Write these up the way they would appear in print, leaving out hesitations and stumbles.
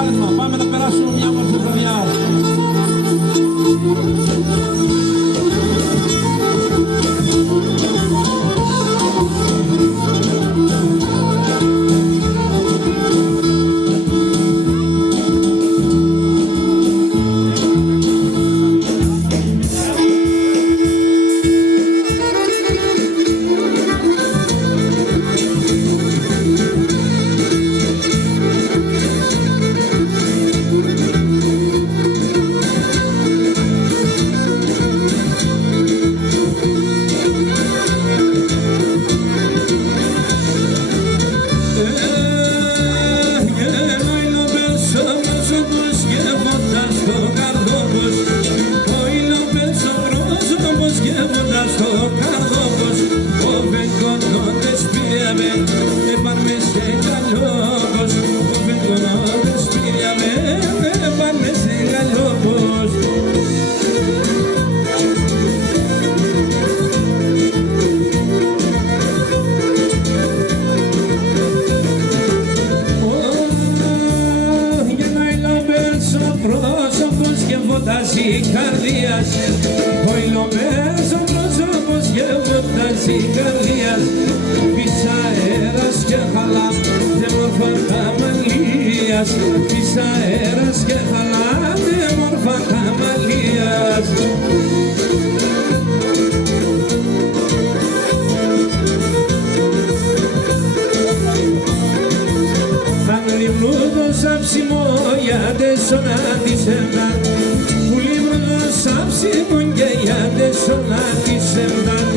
κάλεσμα. Πάμε να περάσουμε μια όμορφη βραδιά. φωτάζει καρδίας, ο υλωμένος ο πρόσωπος γεύοντας η καρδίας, πεις αέρας και χαλά και μόρφα καμαλίας, πεις αέρας και χαλά και μόρφα καμαλίας. Αν λιμνούδω σάψιμο για τεσσόνα της εμνάν, που λιμνούδω σάψιμο και για τεσσόνα της εμνάν,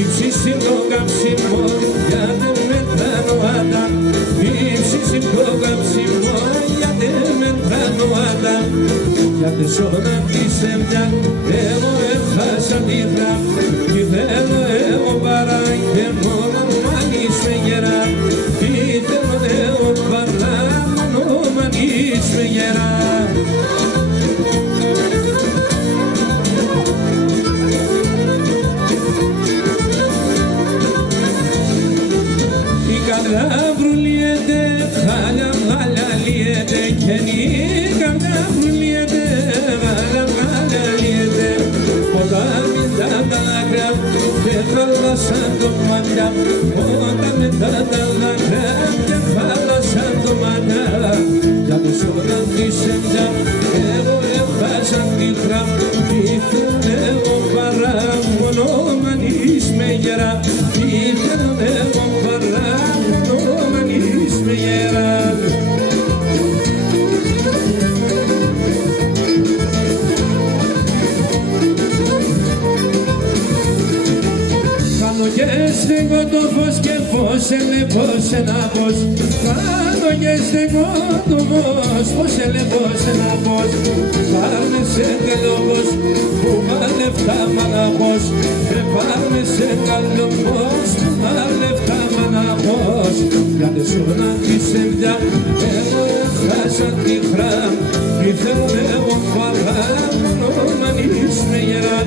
υψίσιν το καψιμο για τε μετράνω Adam, υψίσιν το καψιμο για τε μετράνω Adam, για τεσσόνα της εμνάν, εγώ έφτασα τη γραμ, κι θέλω εγώ παρά και μόνο μάνεις με γερά, κι θέλω εγώ παρά μόνο μάνεις με γερά. Η καρδιά βρουλιέται, χάλια μάλια λιέται, και η καρδιά βρουλιέται, χάλια μάλια λιέται, όταν μετά τα δάκρυα και χάλασαν το μάτια, όταν μετά τα δάκρυα και χάλασαν το μάτια, για το σώμα της εμιά εγώ έβαζα τη γραμ, ήθελα εγώ παρά μόνο μανείς με γερά, ήθελα εγώ παρά μόνο μανείς με γερά. Κάνω και στεγώ το φως και φως ελεπώς ένα φως, κάνω και στεγώ το φως, φως ελεπώς ένα φως, πάρμε σε καλός που μαλευτά μαλαχός, πάρμε σε καλός που μαλευτά μαλαχός, για τεσσόνα της εμιά εγώ έχασα τη χράμ, ήθελα εγώ παρά μόνο μανείς με γερά,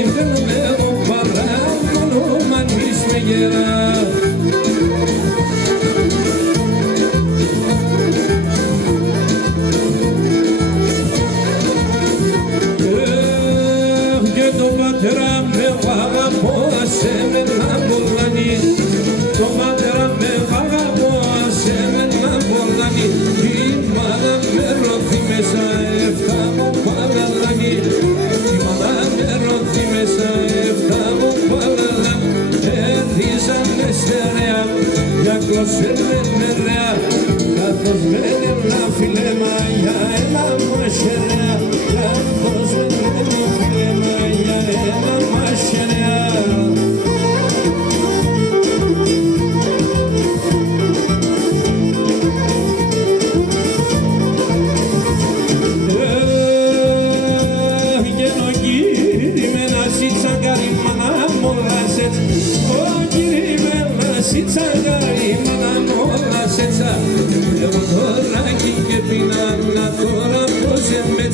ήθελα εγώ παρά μόνο μανείς με γερά. Και το πατέρα με αγαπώ, σε μένα πολλανή, το πατέρα με αγαπώ, σε μένα πολλανή, η μάνα με ρώθη μέσα, εφτά μου παραλαγή, η μάνα με ρώθη μέσα, εφτά μου παραλαγή, έρθισανε στερεά, για κλωσέρνε νερέα, καθώς μένε ένα φιλέμα για ένα μασερέα, καθώς μένε ένα φιλέμα για ένα μασερέα. Τσαγκάρι μάνα μόλα σέτσα, εγώ τώρα κι και πεινά, τώρα πως με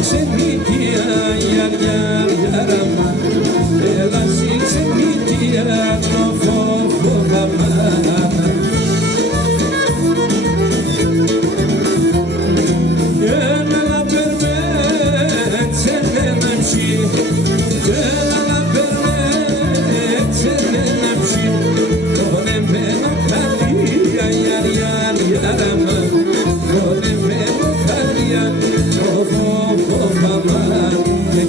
ξενίκια, γιαρ, γιαρ, γιαραμα. Έλα συ ξενίκια, το φοβάμαι. Έλα να περπέτσε ένα ψι, έλα να περπέτσε ένα ψι. Τον εμένα καρδία, γιαρ, γιαρ, γιαραμα. Τον εμένα καρδία, το φοβάμαι.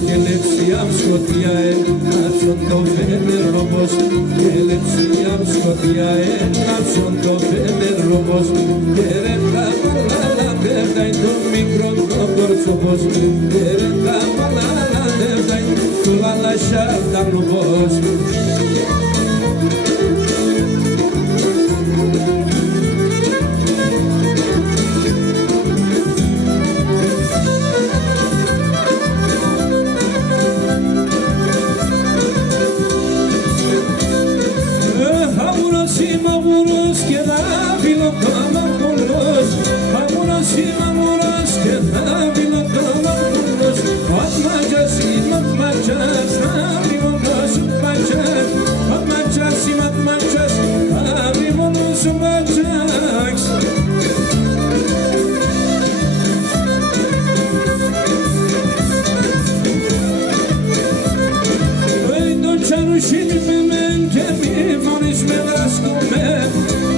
Και λεψιά σκοτειά έναψον το φένερροπος. Και λεψιά σκοτειά έναψον το φένερροπος. Και ρε τα μαλάλα δεύδαει το μικρό το κορτσοπος. Και ρε τα μαλάλα δεύδαει του λαλασιά τα νοπος. Μαύρος και λάβιλο το αμαρτωλός. Μαύρος και λάβιλο το αμαρτωλός. Ματματζάς, ματματζάς, λάβει μόνος σου ματζάς. Ματματζάς, ματματζάς, λάβει μόνος σου ματζάς. Το τσαρούσι με μεν και μη φορείς με λάσκουμε.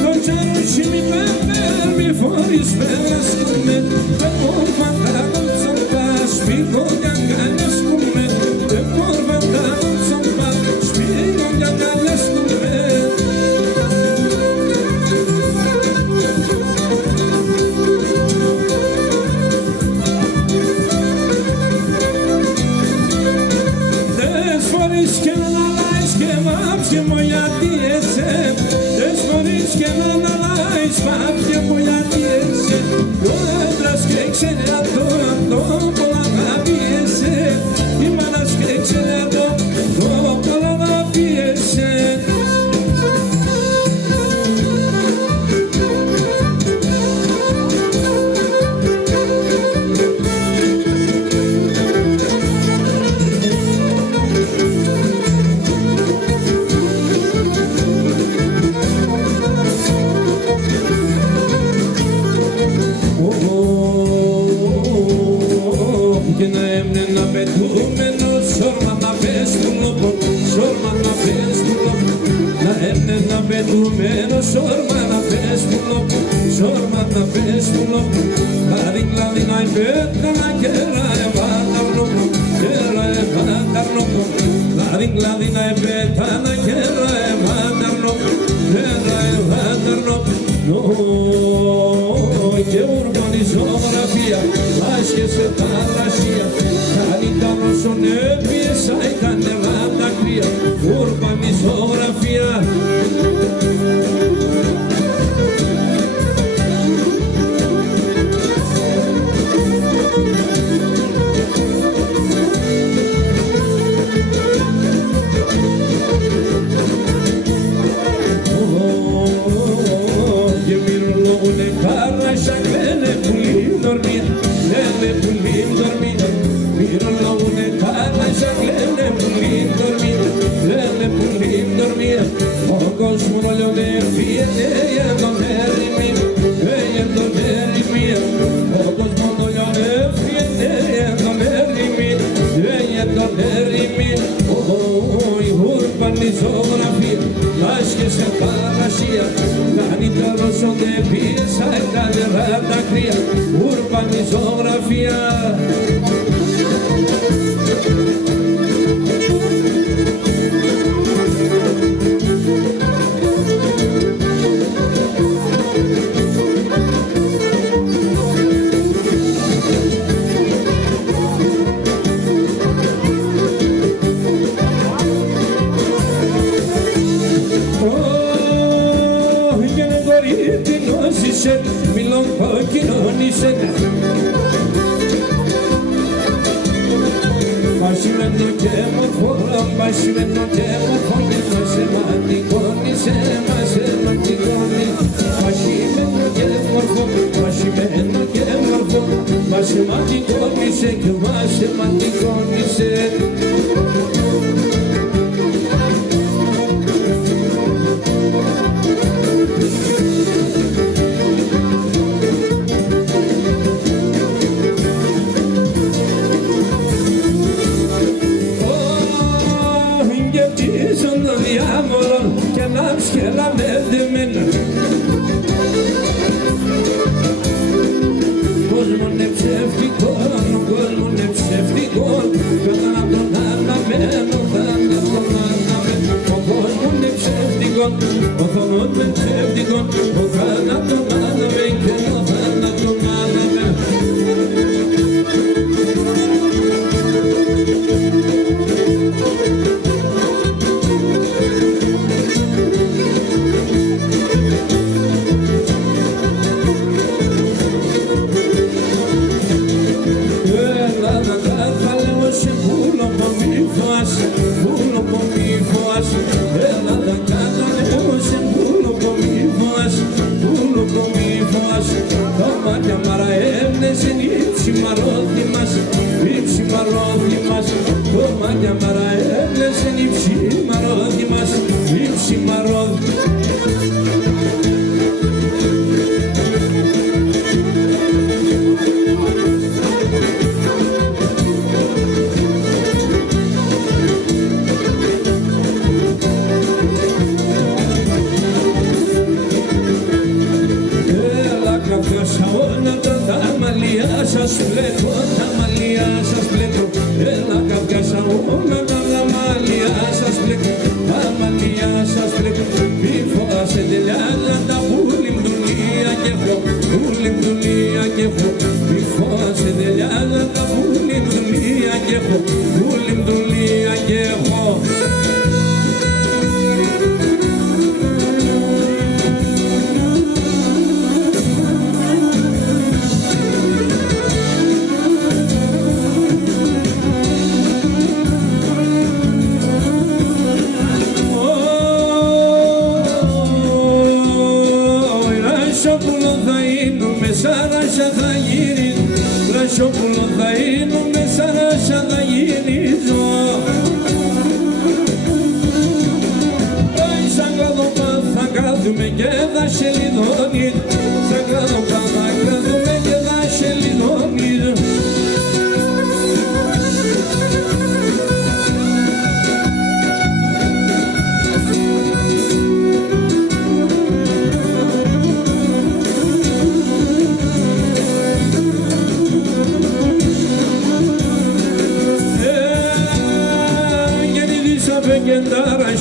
Το τσαρούσι με μεν μη φορείς με λάσκουμε. Δεν μορφαντά το τσομπά σπίγω για αγκαλιάσκουμε. Δεν μορφαντά το τσομπά σπίγω για αγκαλιάσκουμε. Δες φορείς και να λαλάεις και βάψε μου γιατί εσέ. Δες φορείς και να λαλάεις βάψε μου γιατί εσέ. Ο άντρας και ξέρε αυτό πολλά να πιέσαι. Η μάνας και ξέρε αυτό πολλά να πιέσαι. Και να έμνε να πετούμενο σόρμα να πες του λόγω, σόρμα να πες του λόγω. Να έμνε να πετούμενο σόρμα να πες του λόγω, σόρμα να πες του λόγω. Λάδι λάδι να υπέτα να κέρα εβάτα λόγω, κέρα εβάτα λόγω. Λάδι λάδι να υπέτα να κέρα εβάτα λόγω, κέρα εβάτα λόγω. Και ουρμπανιζογραφία άσχεσε τα λασία. Κάνει τα νόσον έπιεσα ήταν νερά τα κρύα. Ουρμπανιζογραφία. Και μυρολόγουνε κάρνασα κλαίνε πουλήν δορμία. Κλαίνε πουλήν δορμία. Μυρολόγουνε κάρνασα κλαίνε πουλήν δορμία. Κλαίνε πουλήν δορμία. Ο κόσμος όλιονε φύγεται για τον ερημία. Για τον ερημία. Ο κόσμος όλιονε φύγεται για τον ερημία. Για τον ερημία. Η ουρμπανιζογραφία άσχεσε παρασία. Κάνει τα ρώσοντε πίεσα τα νερά τα κρύα. Ουρμπανιζογραφία. Μιλών κοινωνήσε. Μασιμένο και μορφό, μασιμένο και μορφό. Μασεματικόνισε, μασεματικόνισε. Μασιμένο και μορφό, μασιμένο και μορφό. Μασεματικόνισε. είσαι και μαθηματικό είσαι. Γευτίζον το διάβολο και να ψυχελαβέται μένα. Κόσμο είναι ψεύτικο, κόσμο είναι ψεύτικο κι όταν απ' τον αναμένω θα είναι τον αναμένω. Ο κόσμος είναι ψεύτικο, ο θανάτος είναι ψεύτικο, ο θάνατος αναμένει και ο θάνατος αναμένει. Σας πλέκω, τα μαλλιά σας πλέκω, έλα καυγάσα όλα τα μαλλιά σας πλέκω, τα μαλλιά σας πλέκω. Μη φοβάσαι τελειάζα τα πουλιμ δουλεία κι έχω, πουλιμ δουλεία κι έχω. Μη φοβάσαι τελειάζα τα πουλιμ δουλεία κι έχω, πουλιμ δουλεία κι έχω. Λασόπουλο θα γίνουμε, σαράσα θα γυρίζω. Σαν κλαδοπά θα κάθουμε και θα σε λιδώνει, σαν κλαδοπά θα κάθουμε και θα σε λιδώνει.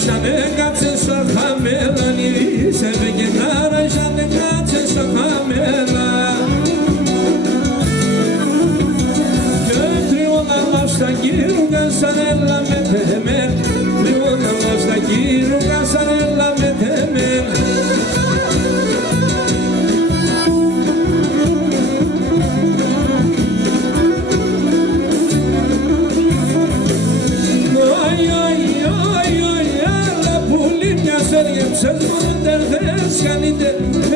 Σαν έκατσε στα χαμένα, νηρίσε με κεντάρα, σαν έκατσε στα χαμένα. Και τριώνα μας τα κύρουκα σαν έλα με τεμέν, τριώνα μας τα κύρουκα σαν έλα με τεμέν.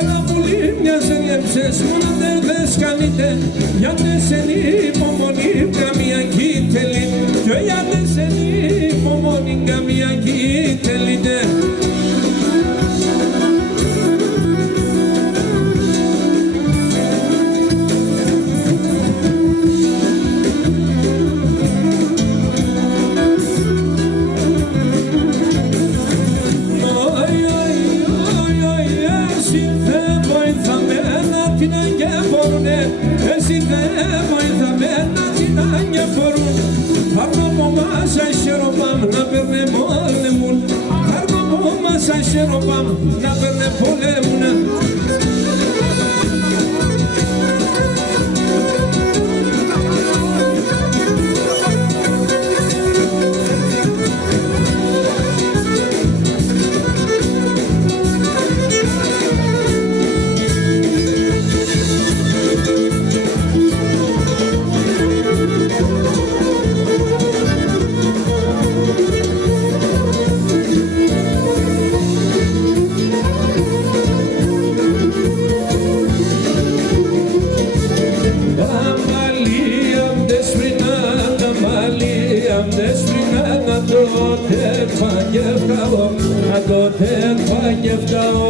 Ένα πουλί μιας έριεψες μόνο δεν σκανείτε, γιατί σε υπομονή καμία κίτελη, και γιατί σε υπομονή καμία κίτελη. Εσύ δεν βοηθαμένα την άγια φορούν. Πάρνω από μάσα χεροπάμ να παίρνε πόλεμουν. Πάρνω από μάσα χεροπάμ να παίρνε πολέμουν. παγεύκαω, αν τότε παγεύκαω.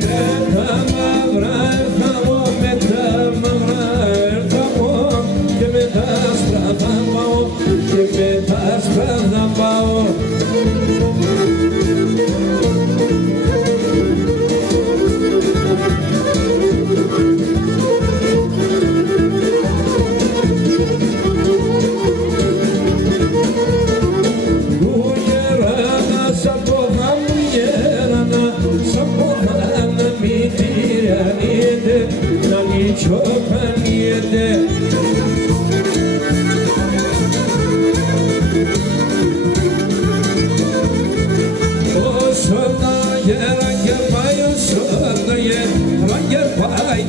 Με τα μαύρα έρθαμω, με τα μαύρα έρθαμω και με τα άσπρα θα πάω, και με τα άσπρα θα πάω. Όσο τα γέρα και πάει, όσο τα γέρα και πάει,